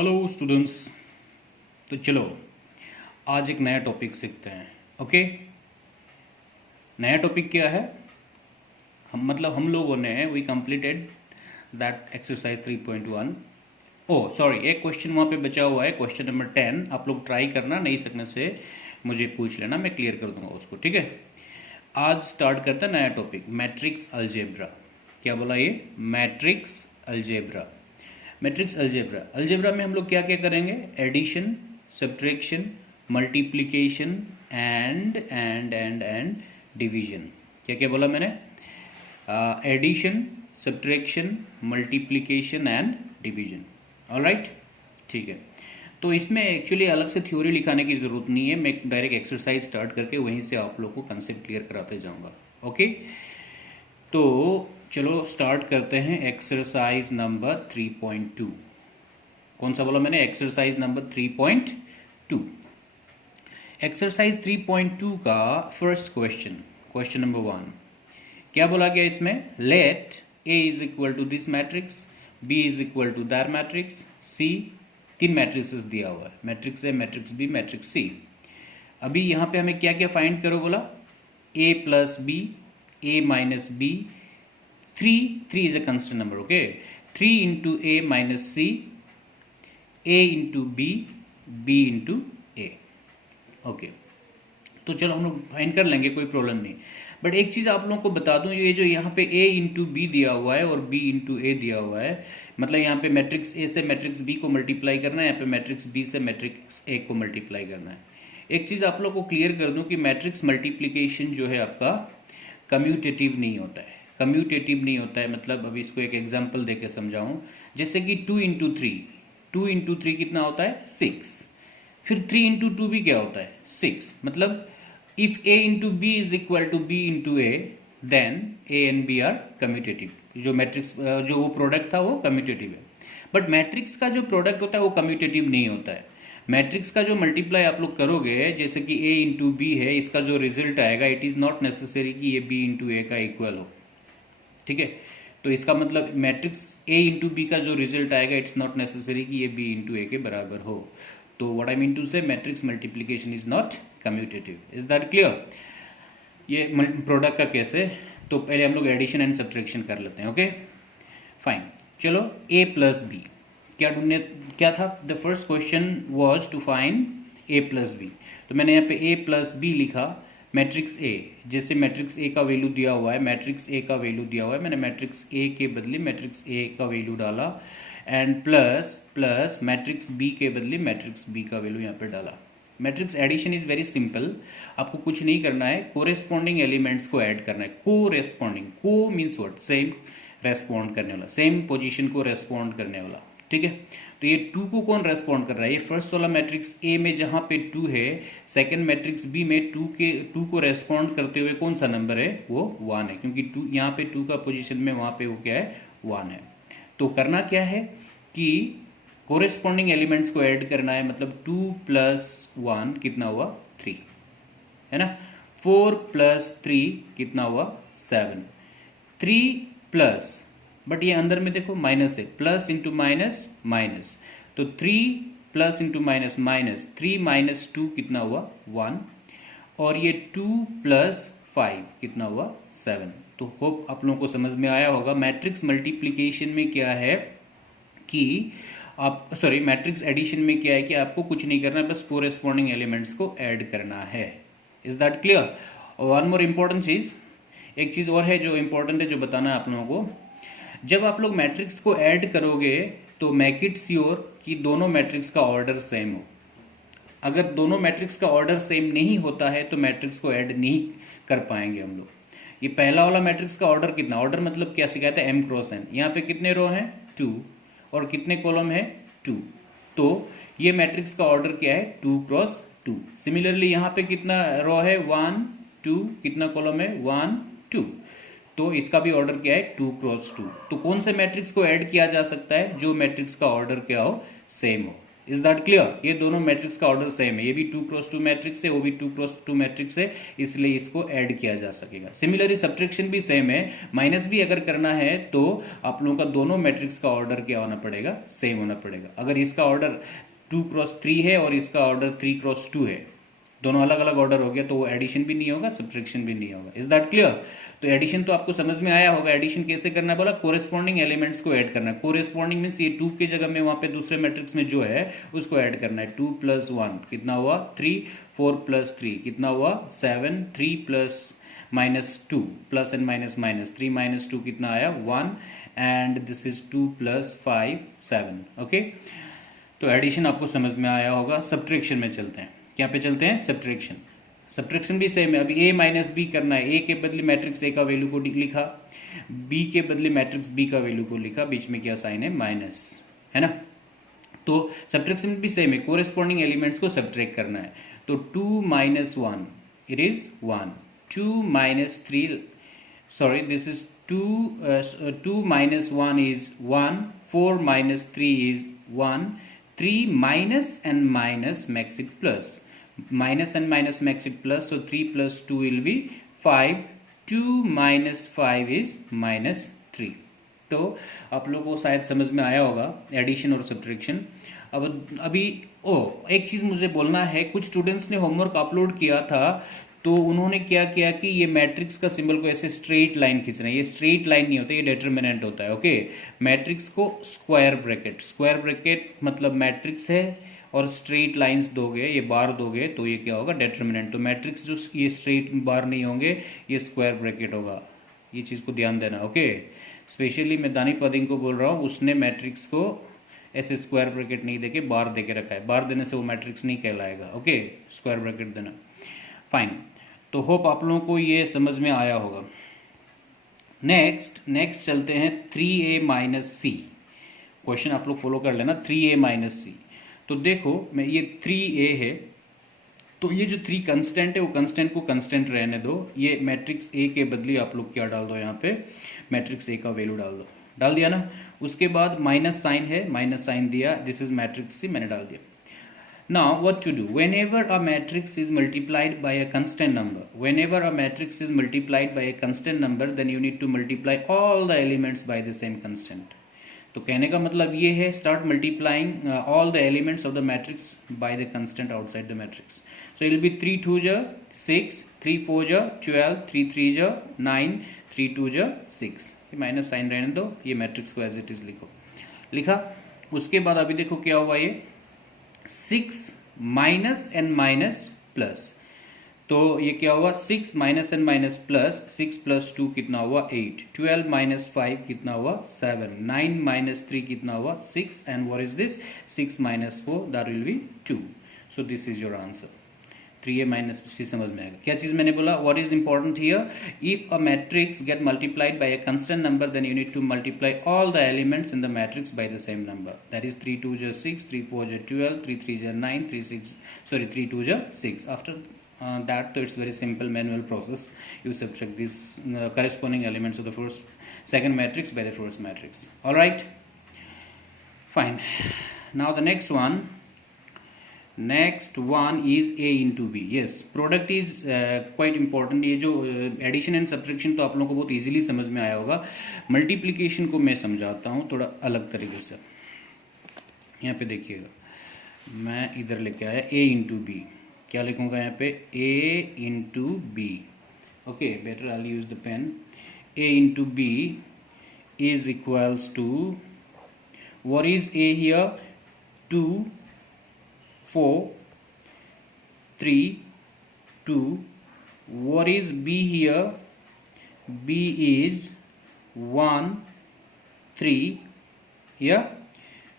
Hello students. तो चलो आज एक नया टॉपिक सीखते हैं। ओके, नया टॉपिक क्या है? हम लोगों ने we completed that exercise 3.1। Oh sorry, एक क्वेश्चन वहाँ पे बचा हुआ है, क्वेश्चन नंबर 10। आप लोग ट्राई करना, नहीं सकने से मुझे पूछ लेना, मैं क्लियर कर दूंगा उसको। ठीक है, आज स्टार्ट करते हैं नया टॉपिक, मैट्रिक्स अलजेब्रा। क्या बोला ये? Matrix algebra. Matrix algebra, algebra में हम लोग क्या क्या करेंगे? Addition, subtraction, multiplication and division. क्या क्या बोला मैंने? Addition, subtraction, multiplication and division. Alright, ठीक है। तो इसमें एक्चुअली अलग से थ्योरी लिखाने की ज़रूरत नहीं है, मैं डायरेक्ट एक्सरसाइज स्टार्ट करके वहीं से आप लोग को कंसेप्ट क्लियर कराते जाऊंगा। ओके, तो चलो स्टार्ट करते हैं एक्सरसाइज नंबर 3.2। कौन सा बोला मैंने? Exercise number 3.2। एक्सरसाइज 3.2 का फर्स्ट क्वेश्चन, क्वेश्चन नंबर 1, क्या बोला गया इसमें? Let A is equal to this matrix, B is equal to that matrix, C. तीन मैट्रिक्सेस दिया हुआ है, matrix A, matrix B, matrix C. अभी यहाँ पे हमें क्या क्या फाइंड करो बोला? A plus B, A minus B, 3 is a constant number. Okay, 3 into a minus c, a into b, b into a. Okay, तो चलो हम लोग फाइंड कर लेंगे, कोई प्रॉब्लम नहीं। बट एक चीज़ आप लोगों को बता दूं, ये जो यहाँ पे a इंटू बी दिया हुआ है और b इंटू ए दिया हुआ है, मतलब यहाँ पे मैट्रिक्स ए से मैट्रिक्स बी को मल्टीप्लाई करना है, यहाँ पे मैट्रिक्स बी से मैट्रिक्स ए को मल्टीप्लाई करना है। एक चीज़ आप लोग को क्लियर कर दूं कि मैट्रिक्स मल्टीप्लीकेशन जो है आपका कम्यूटेटिव नहीं होता है। कम्यूटेटिव नहीं होता है मतलब, अभी इसको एक एग्जांपल देके समझाऊं। जैसे कि 2 इंटू थ्री, 2 इंटू थ्री कितना होता है? 6। फिर 3 इंटू टू भी क्या होता है? 6। मतलब if A into B is equal to B into A, then A and B are commutative. जो मैट्रिक्स जो वो प्रोडक्ट था वो कम्यूटेटिव है। बट मैट्रिक्स का जो प्रोडक्ट होता है वो कम्यूटेटिव नहीं होता है। मैट्रिक्स का जो मल्टीप्लाई आप लोग करोगे, जैसे कि a इंटू बी है, इसका जो रिजल्ट आएगा इट इज़ नॉट नेसेसरी कि ये b इंटू ए का इक्वल हो। ठीक है, तो इसका मतलब मैट्रिक्स a इंटू बी का जो रिजल्ट आएगा इट्स नॉट नेसेसरी कि ये b इंटू ए के बराबर हो। तो व्हाट आई मीन टू से, matrix multiplication is not commutative. Is that clear? ये प्रोडक्ट का केस है। तो पहले हम लोग एडिशन एंड सब्ट्रैक्शन कर लेते हैं। ओके फाइन, चलो a प्लस बी क्या ढूंढने, क्या था? The first question was to find a plus B. तो मैंने यहाँ पे a प्लस बी लिखा, मैट्रिक्स ए, जैसे मैट्रिक्स ए का वैल्यू दिया हुआ है, मैट्रिक्स ए का वैल्यू दिया हुआ है, मैंने मैट्रिक्स ए के बदले मैट्रिक्स ए का वैल्यू डाला, and plus plus matrix B के बदले मैट्रिक्स बी का वैल्यू यहाँ पे डाला। Matrix addition is very simple, आपको कुछ नहीं करना है, कोरेस्पॉन्डिंग एलिमेंट्स को ऐड करना है। कोरेस्पॉन्डिंग, को मीन्स व्हाट? सेम रेस्पॉन्ड करने वाला, सेम पोजीशन को रेस्पॉन्ड करने वाला। ठीक है, तो ये 2 को कौन रेस्पॉन्ड कर रहा है? ये फर्स्ट वाला मैट्रिक्स ए में जहाँ पे 2 है, सेकंड मैट्रिक्स बी में 2 को रेस्पॉन्ड करते हुए कौन सा नंबर है? वो 1 है, क्योंकि 2 यहाँ पे 2 का पोजीशन में, वहाँ पे वो क्या है? 1 है। तो करना क्या है कि कोरेस्पॉन्डिंग एलिमेंट्स को ऐड करना है, मतलब 2 प्लस 1 कितना हुआ? 3, है ना। 4 प्लस 3 कितना हुआ? 7। 3 प्लस, बट ये अंदर में देखो माइनस है, प्लस इंटू माइनस माइनस, तो 3 plus into minus minus, 3 minus 2 कितना हुआ? 1। और ये 2 प्लस 5 कितना हुआ? 7। तो होप आप लोगों को समझ में आया होगा। मैट्रिक्स मल्टीप्लिकेशन में क्या है कि आप, सॉरी, मैट्रिक्स एडिशन में क्या है कि आपको कुछ नहीं करना, बस कोरेस्पॉन्डिंग एलिमेंट्स को ऐड करना है। Is that clear? One more important चीज, एक चीज और है जो इंपॉर्टेंट है, जो बताना है आप लोगों को। जब आप लोग मैट्रिक्स को ऐड करोगे तो मेक इट श्योर कि दोनों मैट्रिक्स का ऑर्डर सेम हो। अगर दोनों मैट्रिक्स का ऑर्डर सेम नहीं होता है तो मैट्रिक्स को ऐड नहीं कर पाएंगे हम लोग। ये पहला वाला मैट्रिक्स का ऑर्डर कितना, ऑर्डर मतलब क्या सिखाते हैं? m cross n। यहाँ पे कितने रो हैं? 2, और कितने कॉलम है? 2। तो ये मैट्रिक्स का ऑर्डर क्या है? 2 क्रॉस 2। सिमिलरली यहाँ पे कितना रो है? 1 2, कितना कॉलम है? 1 2। तो इसका भी ऑर्डर क्या है? 2 क्रॉस 2। तो कौन से मैट्रिक्स को ऐड किया जा सकता है? जो मैट्रिक्स का ऑर्डर क्या हो? सेम हो। Is that clear? ये दोनों मैट्रिक्स का ऑर्डर सेम है, ये भी 2x2 मैट्रिक्स है, वो भी 2x2 मैट्रिक्स है, इसलिए इसको ऐड किया जा सकेगा। सिमिलरली सब्ट्रैक्शन भी सेम है, माइनस भी अगर करना है तो आप लोगों का दोनों मैट्रिक्स का ऑर्डर क्या होना पड़ेगा? सेम होना पड़ेगा। अगर इसका ऑर्डर 2x3 है और इसका ऑर्डर 3x2 है, दोनों अलग अलग ऑर्डर हो गया, तो वो एडिशन भी नहीं होगा, सब्ट्रैक्शन भी नहीं होगा। Is that clear? तो एडिशन तो आपको समझ में आया होगा। एडिशन कैसे करना है बोला? कोरेस्पॉन्डिंग एलिमेंट्स को ऐड करना है। कोरेस्पॉन्डिंग मीन्स ये 2 की जगह में वहां पे दूसरे मैट्रिक्स में जो है उसको ऐड करना है। 2 + 1 कितना हुआ? 3। 4 + 3 कितना हुआ? 7। 3 + -2 प्लस एंड माइनस माइनस 3 - 2 कितना आया? 1। And this is 2 + 5 7। ओके, तो एडिशन आपको समझ में आया होगा। सब्ट्रैक्शन में चलते हैं। क्या पे चलते हैं? सब्ट्रैक्शन। सब्ट्रैक्शन भी सेम है। अभी a - b करना है। a के बदले मैट्रिक्स a का वैल्यू को लिखा, b के बदले मैट्रिक्स b का वैल्यू को लिखा, बीच में क्या साइन है? माइनस, है ना। तो सब्ट्रैक्शन भी सेम है, कोरेस्पॉन्डिंग एलिमेंट्स को सब्ट्रैक्ट करना है। तो 2 - 1 it is 1। 2 - 3 sorry this is 2 2 - 1 is 1, 4 - 3 is 1, 3 minus and minus makes it plus, minus and minus makes it plus, so 3 + 2 will be 5, 2 - 5 is -3। तो आप लोगों को शायद समझ में आया होगा एडिशन और सब्ट्रैक्शन। अब अभी एक चीज़ मुझे बोलना है, कुछ स्टूडेंट्स ने होमवर्क अपलोड किया था, तो उन्होंने क्या किया कि ये मैट्रिक्स का सिंबल को ऐसे स्ट्रेट लाइन खींचना है। ये स्ट्रेट लाइन नहीं होता, ये डिटर्मिनेंट होता है। ओके, मैट्रिक्स को स्क्वायर ब्रैकेट मतलब मैट्रिक्स है और स्ट्रेट लाइंस दोगे, ये बार दोगे, तो ये क्या होगा? डिटर्मिनेंट। तो मैट्रिक्स जो ये स्ट्रेट बार नहीं होंगे, ये स्क्वायर ब्रैकेट होगा। ये चीज़ को ध्यान देना। ओके, स्पेशली मैं दानी पदिंग को बोल रहा हूँ, उसने मैट्रिक्स को ऐसे स्क्वायर ब्रैकेट नहीं देके बार देके रखा है। बार देने से वो मैट्रिक्स नहीं कहलाएगा। ओके, स्क्वायर ब्रैकेट देना। फाइन, तो होप आप लोगों को ये समझ में आया होगा। नेक्स्ट चलते हैं 3a - c। क्वेश्चन आप लोग फॉलो कर लेना, 3a - c। तो देखो, मैं ये 3a है, तो ये जो 3 कंस्टेंट है वो कंस्टेंट को कंस्टेंट रहने दो। ये मैट्रिक्स a के बदले आप लोग क्या डाल दो? यहाँ पे मैट्रिक्स a का वैल्यू डाल दो। डाल दिया ना। उसके बाद माइनस साइन है, माइनस साइन दिया, दिस इज मैट्रिक्स c, मैंने डाल दिया। Now what to do? Whenever a matrix is multiplied by a constant number, then you need to multiply all the elements by the same constant. तो कहने का मतलब ये है, start multiplying all the elements of the matrix by the constant outside the matrix. So it will be 3 2 6, 3 4 12, 3 3 9, 3 2 6। Minus sign रहने दो, ये matrix को एज इट इज लिखा। उसके बाद अभी देखो क्या हुआ, ये 6 माइनस एंड माइनस प्लस, तो ये क्या हुआ? 6 माइनस एंड माइनस प्लस, 6 + 2 कितना हुआ? 8। 12 - 5 कितना हुआ? 7। 9 - 3 कितना हुआ? 6। And what is this? 6 - 4, that will be 2। So this is your answer. 3a - c समझ में आएगा। क्या चीज मैंने बोला? What is important here? If a matrix get multiplied by a constant number, then you need to multiply all the elements in the matrix by the same number. That is 3 2 6, 3 4 12, 3 3 9, 3 2 6। After that, so it's very simple manual process. You subtract these corresponding elements of the second matrix by the first matrix. All right, fine. Now the next one is a into b. Yes, product is quite important. ये जो addition and subtraction तो आप लोगों को बहुत easily समझ में आया होगा। मल्टीप्लिकेशन को मैं समझाता हूँ थोड़ा अलग तरीके से। यहाँ पे देखिएगा, मैं इधर लेके आया a into b। क्या लिखूंगा यहाँ पे? a into b। Okay, better I use the pen. a into b is equals to, what is a here? 2 4 3 2। what is b here? b is 1 3 here,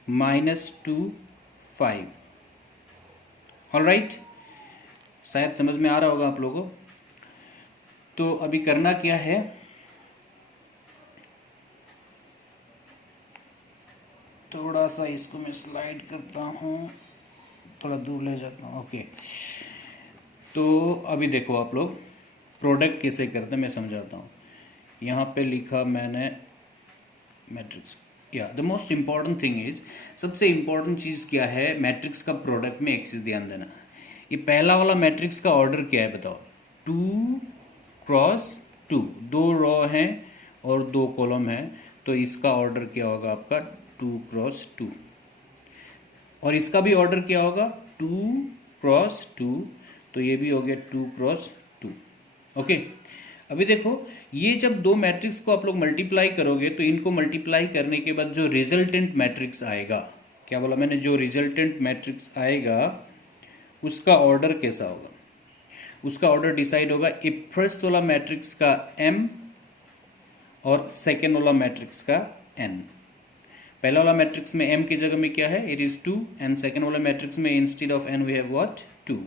-2 5। All right, शायद समझ में आ रहा होगा आप लोगों को। तो अभी करना क्या है, थोड़ा सा इसको मैं स्लाइड करता हूँ, थोड़ा दूर ले जाता हूँ। ओके, तो अभी देखो आप लोग प्रोडक्ट कैसे करते हैं मैं समझाता हूँ। यहाँ पे लिखा मैंने मैट्रिक्स, या the most important thing is, सबसे इंपॉर्टेंट चीज क्या है मैट्रिक्स का प्रोडक्ट में, एक चीज ध्यान देना। ये पहला वाला मैट्रिक्स का ऑर्डर क्या है बताओ? 2 क्रॉस 2, 2 रो हैं और 2 कॉलम है, तो इसका ऑर्डर क्या होगा आपका? 2 क्रॉस 2। और इसका भी ऑर्डर क्या होगा? 2 क्रॉस 2, तो ये भी हो गया 2 क्रॉस 2। ओके, अभी देखो ये जब दो मैट्रिक्स को आप लोग मल्टीप्लाई करोगे तो इनको मल्टीप्लाई करने के बाद जो रिजल्टेंट मैट्रिक्स आएगा, क्या बोला मैंने? जो रिजल्टेंट मैट्रिक्स आएगा उसका ऑर्डर कैसा होगा? उसका ऑर्डर डिसाइड होगा ए फर्स्ट वाला मैट्रिक्स का m और सेकेंड वाला मैट्रिक्स का n। पहला वाला मैट्रिक्स में m की जगह में क्या है? इट इज 2, एंड सेकेंड वाला मैट्रिक्स में instead of n we have what? 2।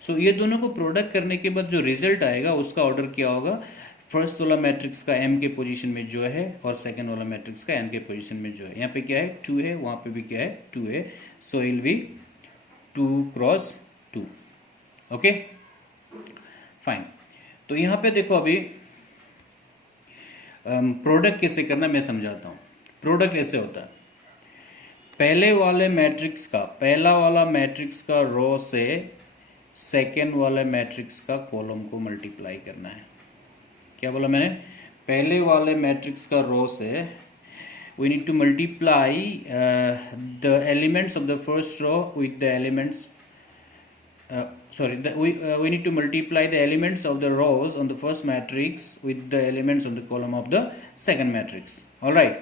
सो ये दोनों को प्रोडक्ट करने के बाद जो रिजल्ट आएगा उसका ऑर्डर क्या होगा? फर्स्ट वाला मैट्रिक्स का m के पोजीशन में जो है और सेकेंड वाला मैट्रिक्स का n के पोजीशन में जो है। यहाँ पे क्या है? 2 है, वहां पे भी क्या है? 2 है। सो इल बी 2 क्रॉस 2। Okay fine. तो यहाँ पे देखो अभी प्रोडक्ट कैसे करना मैं समझाता हूँ। प्रोडक्ट ऐसे होता है, पहले वाले मैट्रिक्स का, पहला वाला मैट्रिक्स का रो से सेकेंड वाले मैट्रिक्स का कॉलम को मल्टीप्लाई करना है। क्या बोला मैंने? पहले वाले मैट्रिक्स का रो से we need to multiply the elements of the first row with the elements we need to multiply the elements of the rows on the first matrix with the elements on the column of the second matrix. all right,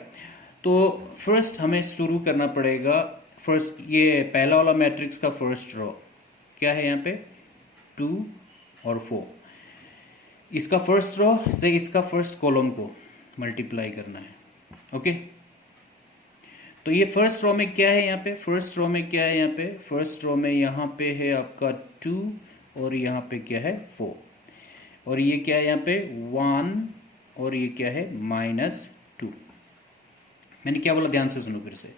तो first हमें शुरू करना पड़ेगा। First ये पहला वाला matrix का first row क्या है? यहाँ पे 2 और 4। इसका फर्स्ट रो से इसका फर्स्ट कॉलम को मल्टीप्लाई करना है। ओके, तो ये फर्स्ट रो में क्या है? यहाँ पे फर्स्ट रो में क्या है? यहाँ पे फर्स्ट रो में यहाँ पे है आपका 2 और यहाँ पे क्या है? 4। और ये क्या है? यहाँ पे 1 और ये क्या है? -2। मैंने क्या बोला? ध्यान से सुनो फिर से।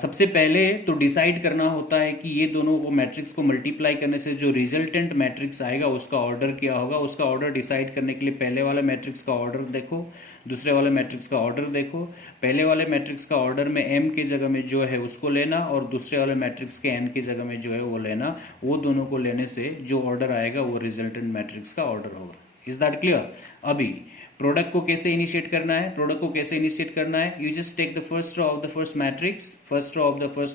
सबसे पहले तो डिसाइड करना होता है कि ये दोनों को मैट्रिक्स को मल्टीप्लाई करने से जो रिजल्टेंट मैट्रिक्स आएगा उसका ऑर्डर क्या होगा। उसका ऑर्डर डिसाइड करने के लिए पहले वाले मैट्रिक्स का ऑर्डर देखो, दूसरे वाले मैट्रिक्स का ऑर्डर देखो। पहले वाले मैट्रिक्स का ऑर्डर में m की जगह में जो है उसको लेना और दूसरे वाले मैट्रिक्स के n की जगह में जो है वो लेना। वो दोनों को लेने से जो ऑर्डर आएगा वो रिजल्टेंट मैट्रिक्स का ऑर्डर होगा। Is that clear? अभी प्रोडक्ट को कैसे इनिशिएट करना है? प्रोडक्ट को कैसे इनिशिएट करना है? You just take the first row of the first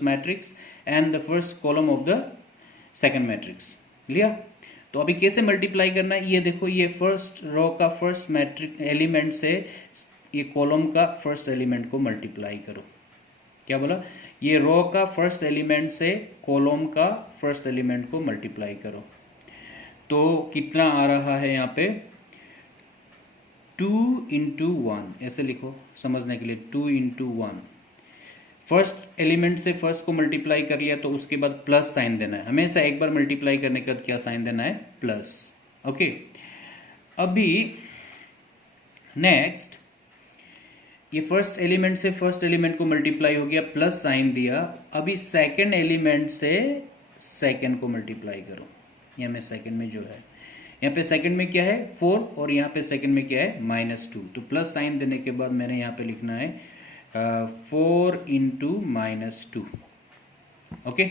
matrix and the first column of the second matrix. लिया? तो अभी कैसे मल्टीप्लाई करना है ये देखो। ये फर्स्ट रो का फर्स्ट मैट्रिक्स एलिमेंट से ये कॉलम का फर्स्ट एलिमेंट को मल्टीप्लाई करो। क्या बोला? ये रो का फर्स्ट एलिमेंट से कॉलम का फर्स्ट एलिमेंट को मल्टीप्लाई करो। तो कितना आ रहा है यहाँ पे? 2 × 1, ऐसे लिखो समझने के लिए। 2 × 1, फर्स्ट एलिमेंट से फर्स्ट को मल्टीप्लाई कर लिया तो उसके बाद प्लस साइन देना है। हमेशा एक बार मल्टीप्लाई करने के बाद क्या साइन देना है? प्लस। ओके, अभी नेक्स्ट ये फर्स्ट एलिमेंट से फर्स्ट एलिमेंट को मल्टीप्लाई हो गया, प्लस साइन दिया। अभी सेकंड एलिमेंट से सेकंड को मल्टीप्लाई करो। यहाँ में सेकंड में जो है, यहाँ पे सेकंड में क्या है? 4 और यहाँ पे सेकंड में क्या है? -2। तो प्लस साइन देने के बाद मैंने यहाँ पे लिखना है 4 × -2। Okay,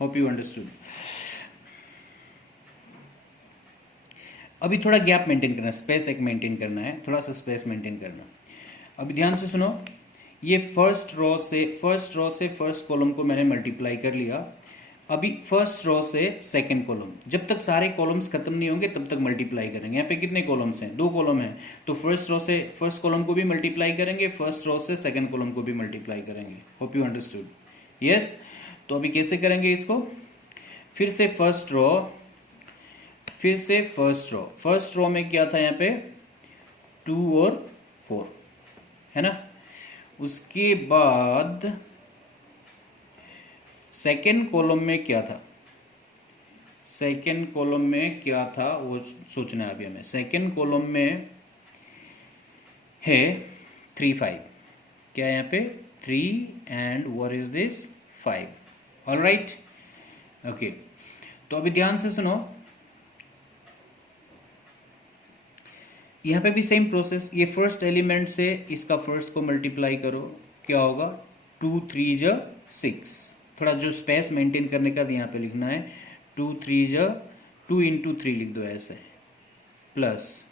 hope you understood. अभी थोड़ा गैप मेंटेन करना, स्पेस एक मेंटेन करना है, थोड़ा सा स्पेस मेंटेन करना। अभी ध्यान से सुनो, ये फर्स्ट रो से फर्स्ट कॉलम को मैंने मल्टीप्लाई कर लिया। अभी फर्स्ट रो से सेकंड कॉलम, जब तक सारे कॉलम्स खत्म नहीं होंगे तब तक मल्टीप्लाई करेंगे। यहाँ पे कितने कॉलम्स हैं? 2 कॉलम हैं, तो फर्स्ट रो से फर्स्ट कॉलम को भी मल्टीप्लाई करेंगे, फर्स्ट रो से सेकंड कॉलम को भी मल्टीप्लाई करेंगे। Hope you understood? यस। तो अभी कैसे करेंगे इसको? फिर से फर्स्ट रो में क्या था? यहाँ पे 2 और 4 है ना। उसके बाद सेकेंड कॉलम में क्या था? सेकेंड कॉलम में क्या था वो सोचना है अभी हमें। सेकेंड कॉलम में है 3, 5। क्या है यहाँ पे? 3 and what is this? 5। Alright, okay. तो अभी ध्यान से सुनो, यहाँ पे भी सेम प्रोसेस, ये फर्स्ट एलिमेंट से इसका फर्स्ट को मल्टीप्लाई करो, क्या होगा 2 3 ज 6, थोड़ा जो स्पेस मेंटेन करने का यहाँ पे लिखना है 2 3 ज 2 इंटू 3 लिख दो ऐसे, प्लस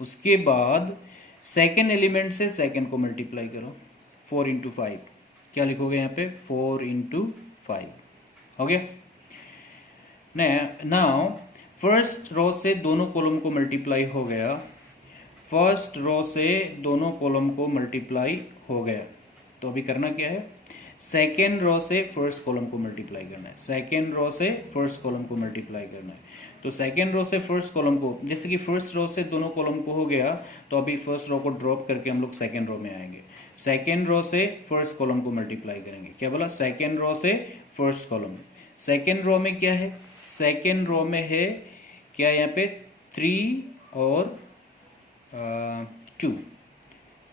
उसके बाद सेकेंड एलिमेंट से सेकेंड को मल्टीप्लाई करो 4 इंटू 5, क्या लिखोगे यहाँ पे 4 इंटू 5, हो गया। नाउ फर्स्ट रो से दोनों कॉलम को मल्टीप्लाई हो गया, फर्स्ट रो से दोनों कॉलम को मल्टीप्लाई हो गया, तो अभी करना क्या है, सेकेंड रो से फर्स्ट कॉलम को मल्टीप्लाई करना है, सेकेंड रो से फर्स्ट कॉलम को मल्टीप्लाई करना है। तो सेकेंड रो से फर्स्ट कॉलम को, जैसे कि फर्स्ट रो से दोनों कॉलम को हो गया, तो अभी फर्स्ट रो को ड्रॉप करके हम लोग सेकेंड रो में आएंगे, सेकेंड रो से फर्स्ट कॉलम को मल्टीप्लाई करेंगे, क्या बोला, सेकेंड रो से फर्स्ट कॉलम। सेकेंड रो में क्या है, सेकेंड रो में है क्या, यहाँ पे 3 और 2,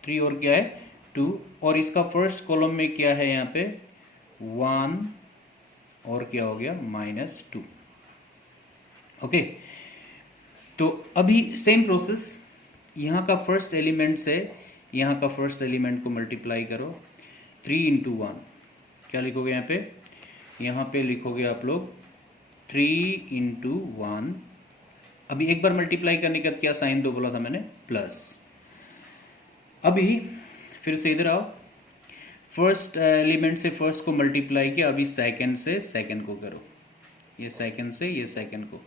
3 और क्या है 2, और इसका फर्स्ट कॉलम में क्या है यहाँ पे 1 और क्या हो गया -2। ओके, तो अभी सेम प्रोसेस, यहाँ का फर्स्ट एलिमेंट से यहाँ का फर्स्ट एलिमेंट को मल्टीप्लाई करो, 3 इंटू 1, क्या लिखोगे यहाँ पे लिखोगे आप लोग 3 इंटू 1। अभी एक बार मल्टीप्लाई करने का क्या साइन दो बोला था मैंने, प्लस। अभी फिर से इधर आओ, फर्स्ट एलिमेंट से फर्स्ट को मल्टीप्लाई किया, अभी सेकंड से सेकंड को करो, ये सेकंड से ये सेकंड को,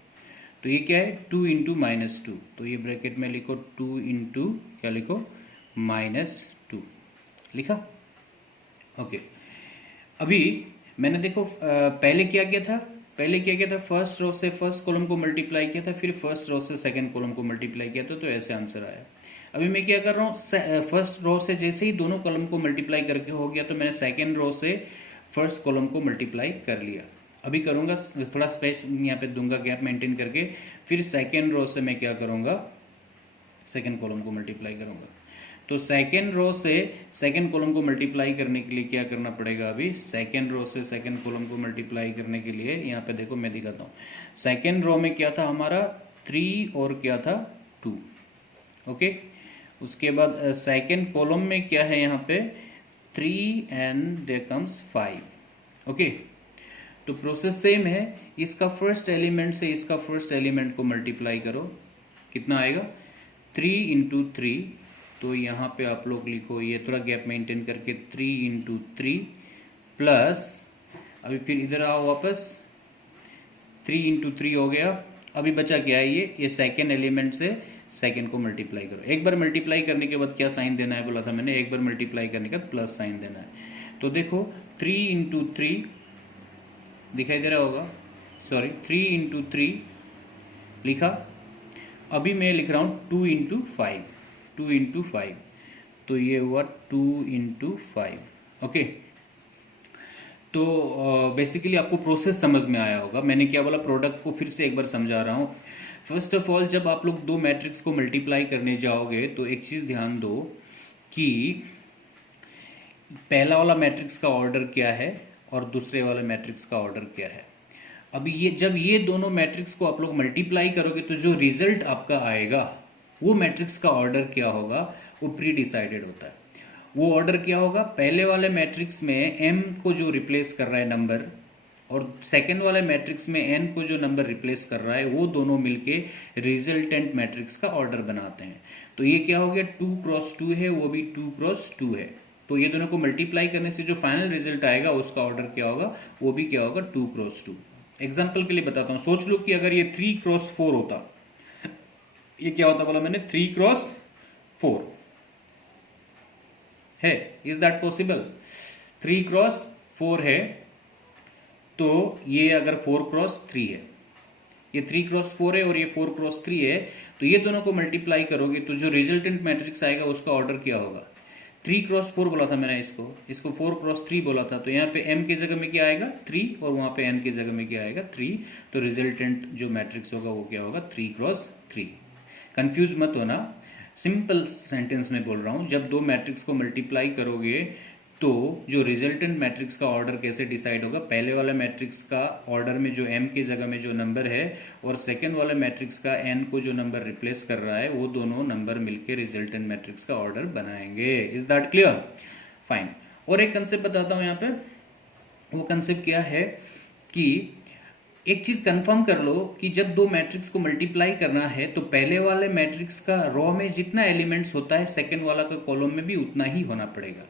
तो ये क्या है 2 इंटू -2, तो ये ब्रैकेट में लिखो 2 इंटू क्या लिखो -2, लिखा। ओके, अभी मैंने देखो पहले क्या किया था, फर्स्ट रो से फर्स्ट कॉलम को मल्टीप्लाई किया था, फिर फर्स्ट रो से सेकंड कॉलम को मल्टीप्लाई किया था, तो ऐसे आंसर आया। अभी मैं क्या कर रहा हूँ, फर्स्ट रो से जैसे ही दोनों कॉलम को मल्टीप्लाई करके हो गया, तो मैंने सेकंड रो से फर्स्ट कॉलम को मल्टीप्लाई कर लिया। अभी करूँगा, थोड़ा स्पेस यहाँ पे दूंगा गैप मेंटेन करके, फिर सेकेंड रो से मैं क्या करूँगा, सेकेंड कॉलम को मल्टीप्लाई करूँगा। तो सेकेंड रो से सेकेंड कॉलम को मल्टीप्लाई करने के लिए क्या करना पड़ेगा, अभी सेकेंड रो से सेकेंड कॉलम को मल्टीप्लाई करने के लिए यहाँ पे देखो मैं दिखाता हूँ, सेकेंड रो में क्या था हमारा 3 और क्या था 2, ओके। उसके बाद सेकेंड कॉलम में क्या है यहाँ पे 3 एंड देयर कम्स 5, ओके। तो प्रोसेस सेम है, इसका फर्स्ट एलिमेंट से इसका फर्स्ट एलिमेंट को मल्टीप्लाई करो, कितना आएगा 3 इंटू 3, तो यहाँ पे आप लोग लिखो, ये थोड़ा गैप मेंटेन करके 3 इंटू 3 प्लस, अभी फिर इधर आओ वापस, 3 इंटू 3 हो गया। अभी बचा क्या है, ये सेकेंड एलिमेंट से सेकेंड को मल्टीप्लाई करो। एक बार मल्टीप्लाई करने के बाद क्या साइन देना है बोला था मैंने, एक बार मल्टीप्लाई करने के बाद प्लस साइन देना है। तो देखो 3 इंटू 3 दिखाई दे रहा होगा, सॉरी 3 इंटू 3 लिखा। अभी मैं लिख रहा हूँ 2 इंटू 5, 2 इंटू 5, तो ये हुआ 2 इंटू 5, ओके। तो बेसिकली आपको प्रोसेस समझ में आया होगा। मैंने क्या बोला, प्रोडक्ट को फिर से एक बार समझा रहा हूँ। फर्स्ट ऑफ ऑल, जब आप लोग दो मैट्रिक्स को मल्टीप्लाई करने जाओगे तो एक चीज़ ध्यान दो कि पहला वाला मैट्रिक्स का ऑर्डर क्या है और दूसरे वाले मैट्रिक्स का ऑर्डर क्या है। अभी ये जब ये दोनों मैट्रिक्स को आप लोग मल्टीप्लाई करोगे तो जो रिजल्ट आपका आएगा वो मैट्रिक्स का ऑर्डर क्या होगा, वो प्री डिसाइडेड होता है। वो ऑर्डर क्या होगा, पहले वाले मैट्रिक्स में m को जो रिप्लेस कर रहा है नंबर, और सेकेंड वाले मैट्रिक्स में n को जो नंबर रिप्लेस कर रहा है, वो दोनों मिलके रिजल्टेंट मैट्रिक्स का ऑर्डर बनाते हैं। तो ये क्या हो गया, 2 क्रॉस 2 है, वो भी 2 क्रॉस 2 है। तो ये दोनों को मल्टीप्लाई करने से जो फाइनल रिजल्ट आएगा उसका ऑर्डर क्या होगा, वो भी क्या होगा, 2 क्रॉस 2। एग्जाम्पल के लिए बताता हूँ, सोच लो कि अगर ये 3 क्रॉस 4 होता, ये क्या होता बोला मैंने, 3 क्रॉस 4 है। Is that possible? 3 क्रॉस 4 है, तो ये अगर 4 क्रॉस 3 है, ये 3 क्रॉस 4 है और ये 4 क्रॉस 3 है, तो ये दोनों को मल्टीप्लाई करोगे तो जो रिजल्टेंट मैट्रिक्स आएगा उसका ऑर्डर क्या होगा। 3 क्रॉस 4 बोला था मैंने, इसको 4 क्रॉस 3 बोला था, तो यहाँ पे m की जगह में क्या आएगा 3, और वहाँ पे n की जगह में क्या आएगा 3। तो रिजल्टेंट जो मैट्रिक्स होगा वो क्या होगा, 3 क्रॉस 3। कंफ्यूज मत होना, सिंपल सेंटेंस में बोल रहा हूँ। जब दो मैट्रिक्स को मल्टीप्लाई करोगे तो जो रिजल्टेंट मैट्रिक्स का ऑर्डर कैसे डिसाइड होगा, पहले वाले मैट्रिक्स का ऑर्डर में जो m की जगह में जो नंबर है और सेकेंड वाले मैट्रिक्स का n को जो नंबर रिप्लेस कर रहा है, वो दोनों नंबर मिलके रिजल्टेंट मैट्रिक्स का ऑर्डर बनाएंगे। Is that clear? फाइन। और एक कंसेप्ट बताता हूं यहाँ पे। वो कंसेप्ट क्या है कि एक चीज कंफर्म कर लो कि जब दो मैट्रिक्स को मल्टीप्लाई करना है तो पहले वाले मैट्रिक्स का रो में जितना एलिमेंट्स होता है सेकेंड वाला का कॉलम में भी उतना ही होना पड़ेगा,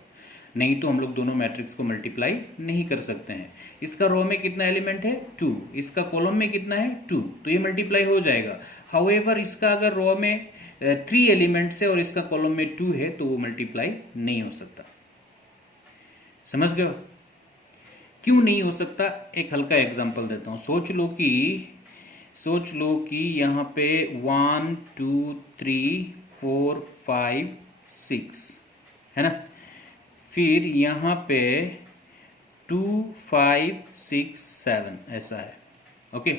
नहीं तो हम लोग दोनों मैट्रिक्स को मल्टीप्लाई नहीं कर सकते हैं। इसका रो में कितना एलिमेंट है 2, इसका कॉलम में कितना है 2, तो ये मल्टीप्लाई हो जाएगा। हाउएवर इसका अगर रो में 3 एलिमेंट्स है और इसका कॉलम में 2 है तो वो मल्टीप्लाई नहीं हो सकता। समझ गए? क्यों नहीं हो सकता? एक हल्का एग्जांपल देता हूं। सोच लो कि यहां पे 1 2 3 4 5 6 है ना, फिर यहां पे 2 5 6 7 ऐसा है। Okay,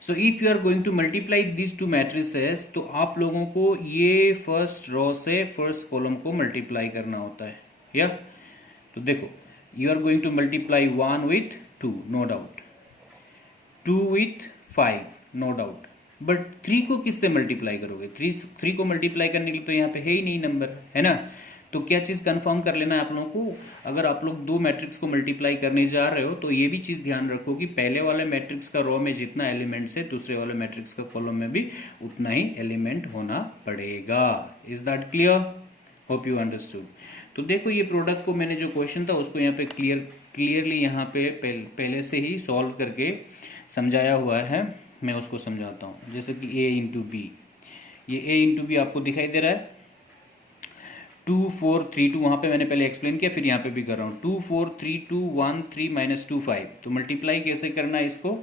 so if you are going to multiply this two matrices तो आप लोगों को ये फर्स्ट रो से फर्स्ट कॉलम को मल्टीप्लाई करना होता है। या तो देखो, you are going to multiply 1 with 2, no doubt, 2 with 5, no doubt, but 3 को किससे मल्टीप्लाई करोगे? 3 को मल्टीप्लाई करने के लिए तो यहाँ पे है ही नहीं नंबर, है ना। तो क्या चीज कंफर्म कर लेना आप लोगों को, अगर आप लोग दो मैट्रिक्स को मल्टीप्लाई करने जा रहे हो तो ये भी चीज ध्यान रखो कि पहले वाले मैट्रिक्स का रो में जितना एलिमेंट्स है दूसरे वाले मैट्रिक्स का कॉलम में भी उतना ही एलिमेंट होना पड़ेगा। Is that clear? Hope you understood. तो देखो, ये प्रोडक्ट को मैंने जो क्वेश्चन था उसको यहाँ पे क्लियरली यहाँ पे पहले से ही सॉल्व करके समझाया हुआ है। मैं उसको समझाता हूँ। जैसे कि a इंटू बी, ये a इंटू बी आपको दिखाई दे रहा है 2 4 3 2, वहाँ पे मैंने पहले एक्सप्लेन किया, फिर यहाँ पे भी कर रहा हूँ 2 4 3 2 1 3 माइनस 2 5। तो मल्टीप्लाई कैसे करना है, इसको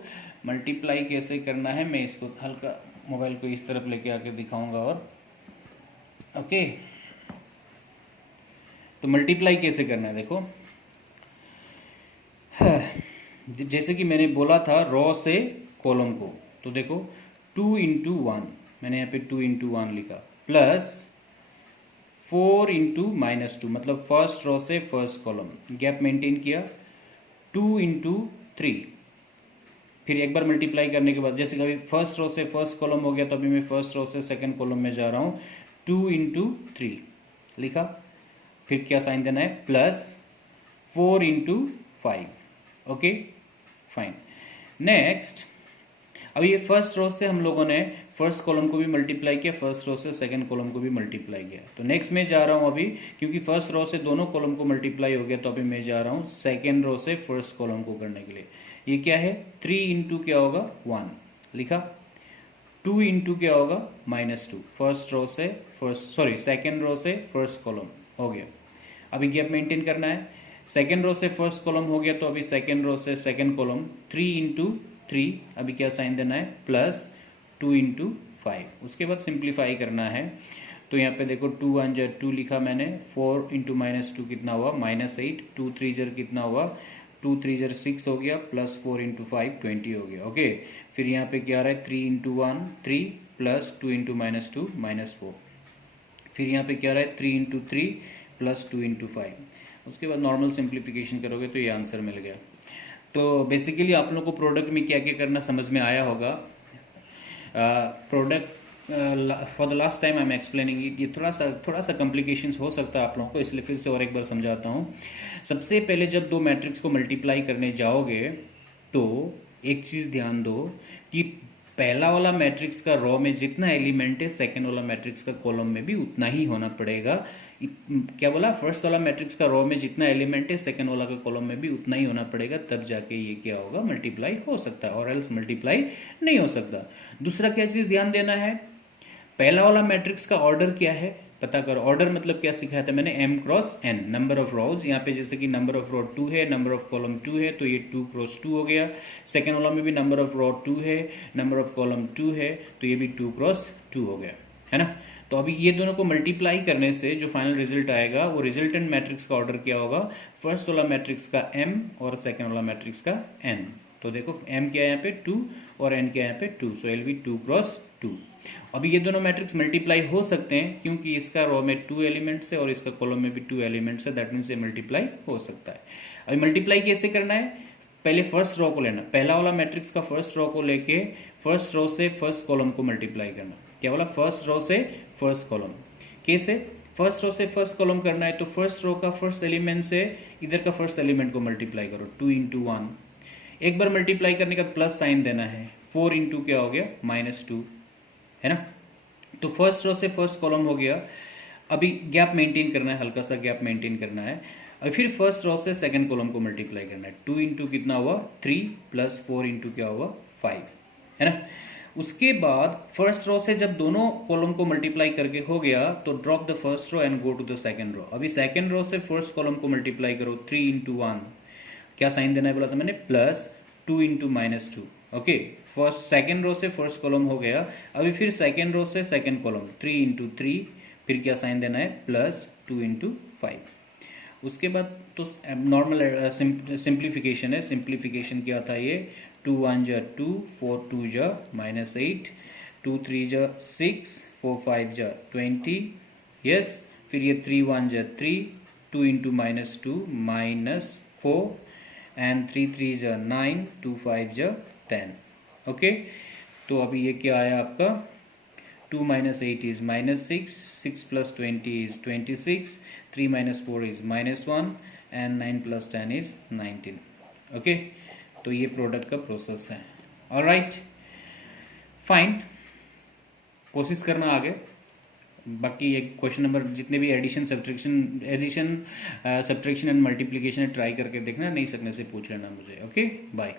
मल्टीप्लाई कैसे करना है मैं इसको हल्का मोबाइल को इस तरफ लेके आके दिखाऊंगा। और ओके, तो मल्टीप्लाई कैसे करना है देखो, जैसे कि मैंने बोला था रो से कॉलम को, तो देखो 2 इंटू 1, मैंने यहाँ पे 2 इंटू 1 लिखा, प्लस 4 इंटू माइनस 2, मतलब फर्स्ट रो से फर्स्ट कॉलम, गैप मेंटेन किया, 2 इंटू 3, फिर एक बार मल्टीप्लाई करने के बाद जैसे कभी फर्स्ट रो से फर्स्ट कॉलम हो गया तो अभी मैं फर्स्ट रो से सेकंड कॉलम में जा रहा हूँ, 2 इंटू 3 लिखा, फिर क्या साइन देना है, plus 4 into 5। Okay fine. Next, अब ये फर्स्ट रो से हम लोगों ने फर्स्ट कॉलम को भी मल्टीप्लाई किया, फर्स्ट रो से सेकंड कॉलम को भी मल्टीप्लाई किया। तो नेक्स्ट में जा रहा हूँ अभी, क्योंकि फर्स्ट रो से दोनों कॉलम को मल्टीप्लाई हो गया तो अभी मैं जा रहा हूँ सेकंड रो से फर्स्ट कॉलम को करने के लिए। ये क्या है, 3 इंटू क्या होगा 1 लिखा, 2 इंटू क्या होगा -2, फर्स्ट रो से सेकंड रो से फर्स्ट कॉलम हो गया। अभी गैप मेंटेन करना है, सेकंड रो से फर्स्ट कॉलम हो गया तो अभी सेकंड रो से सेकंड कॉलम, 3 इंटू 3, अभी क्या साइन देना है, प्लस 2 इंटू 5। उसके बाद सिंप्लीफाई करना है, तो यहाँ पे देखो 2 1 जर 2 लिखा मैंने, 4 इंटू -2 कितना हुआ -8, 2 3 जर कितना हुआ, 2 3 जर 6 हो गया, प्लस 4 इंटू 5 20 हो गया। ओके, फिर यहाँ पे क्या आ रहा है, 3 इंटू 1 3, प्लस 2 इंटू -2 -4, फिर यहाँ पे क्या आ रहा है 3 इंटू 3 प्लस 2 इंटू 5। उसके बाद नॉर्मल सिंप्लीफिकेशन करोगे तो ये आंसर मिल गया। तो बेसिकली आप लोगों को प्रोडक्ट में क्या क्या करना समझ में आया होगा। Product for the last time I am explaining it, ये थोड़ा सा कॉम्प्लिकेशंस हो सकता है आप लोगों को, इसलिए फिर से और एक बार समझाता हूँ। सबसे पहले जब दो मैट्रिक्स को मल्टीप्लाई करने जाओगे तो एक चीज़ ध्यान दो कि पहला वाला मैट्रिक्स का रो में जितना एलिमेंट है सेकेंड वाला मैट्रिक्स का कॉलम में भी उतना ही होना पड़ेगा। क्या बोला, फर्स्ट वाला मैट्रिक्स का रो में जितना एलिमेंट है सेकेंड वाला का कॉलम में भी उतना ही होना पड़ेगा, तब जाके ये क्या होगा, मल्टीप्लाई हो सकता है, और एल्स मल्टीप्लाई नहीं हो सकता। दूसरा क्या चीज़ ध्यान देना है, पहला वाला मैट्रिक्स का ऑर्डर क्या है पता करो। ऑर्डर मतलब क्या सिखाया था मैंने, m cross n, number of रोज। यहाँ पे जैसे कि नंबर ऑफ रो 2 है, नंबर ऑफ कॉलम 2 है, तो ये 2 क्रॉस 2 हो गया। सेकेंड वाला में भी नंबर ऑफ रो 2 है, नंबर ऑफ कॉलम 2 है, तो ये भी 2 क्रॉस 2 हो गया, है ना। तो अभी ये दोनों को मल्टीप्लाई करने से जो फाइनल रिजल्ट आएगा वो रिजल्टेंट मैट्रिक्स का ऑर्डर क्या होगा, फर्स्ट वाला मैट्रिक्स का m और सेकेंड वाला मैट्रिक्स का n। तो देखो m क्या है यहाँ पे 2 और n क्या है यहाँ पे 2, सो एल बी 2 क्रॉस 2। अभी ये दोनों मैट्रिक्स मल्टीप्लाई हो सकते हैं क्योंकि इसका रो में 2 एलिमेंट्स है और इसका कॉलम में भी 2 एलिमेंट्स है, दैट मीन्स ये मल्टीप्लाई हो सकता है। अभी मल्टीप्लाई कैसे करना है, पहले फर्स्ट रो को लेना, पहला वाला मैट्रिक्स का फर्स्ट रो को लेके फर्स्ट रो से फर्स्ट कॉलम को मल्टीप्लाई करना। क्या बोला, फर्स्ट रो से फर्स्ट कॉलम। कैसे, फर्स्ट रो से फर्स्ट कॉलम करना है तो फर्स्ट रो का फर्स्ट एलिमेंट से इधर का फर्स्ट एलिमेंट को मल्टीप्लाई करो, 2 इंटू 1। एक बार मल्टीप्लाई करने का प्लस साइन देना है, 4 इंटू क्या हो गया -2, है ना। तो फर्स्ट रो से फर्स्ट कॉलम हो गया। अभी गैप मेंटेन करना है, हल्का सा गैप मेंटेन करना है। और फिर फर्स्ट रो से सेकंड कॉलम को मल्टीप्लाई करना है, 2 इंटू कितना हुआ 3 प्लस 4 इंटू क्या हुआ 5, है ना। उसके बाद फर्स्ट रो से जब दोनों कॉलम को मल्टीप्लाई करके हो गया तो drop the first row and go to the second row. अभी सेकंड रो से फर्स्ट कॉलम को मल्टीप्लाई करो, 3 इंटू 1, क्या साइन देना है बोला था मैंने, plus 2 into -2। Okay, first second row से फर्स्ट कॉलम हो गया। अभी फिर सेकंड रो से सेकंड कॉलम, 3 इंटू 3, फिर क्या साइन देना है, प्लस 2 इंटू 5। उसके बाद तो नॉर्मल सिंप्लीफिकेशन है। सिंप्लीफिकेशन क्या था ये, 2 1 जा 2, 4 2 जा -8, 2 3 जा 6, 4 5 जा 20, यस। फिर ये 3 1 जा 3, 2 इंटू -2 -4, एंड 3 3 जा 9, 2 5 जा 10। ओके, तो अभी ये क्या आया आपका, 2 minus 8 is -6, 6 plus 20 is 26, 3 minus 4 is -1, and 9 plus 10 is 19। Okay, तो ये प्रोडक्ट का प्रोसेस है। ऑलराइट, फाइन, कोशिश करना आगे। बाकी एक क्वेश्चन नंबर जितने भी addition subtraction and multiplication try करके देखना, नहीं सकने से पूछ लेना मुझे। ओके, बाय।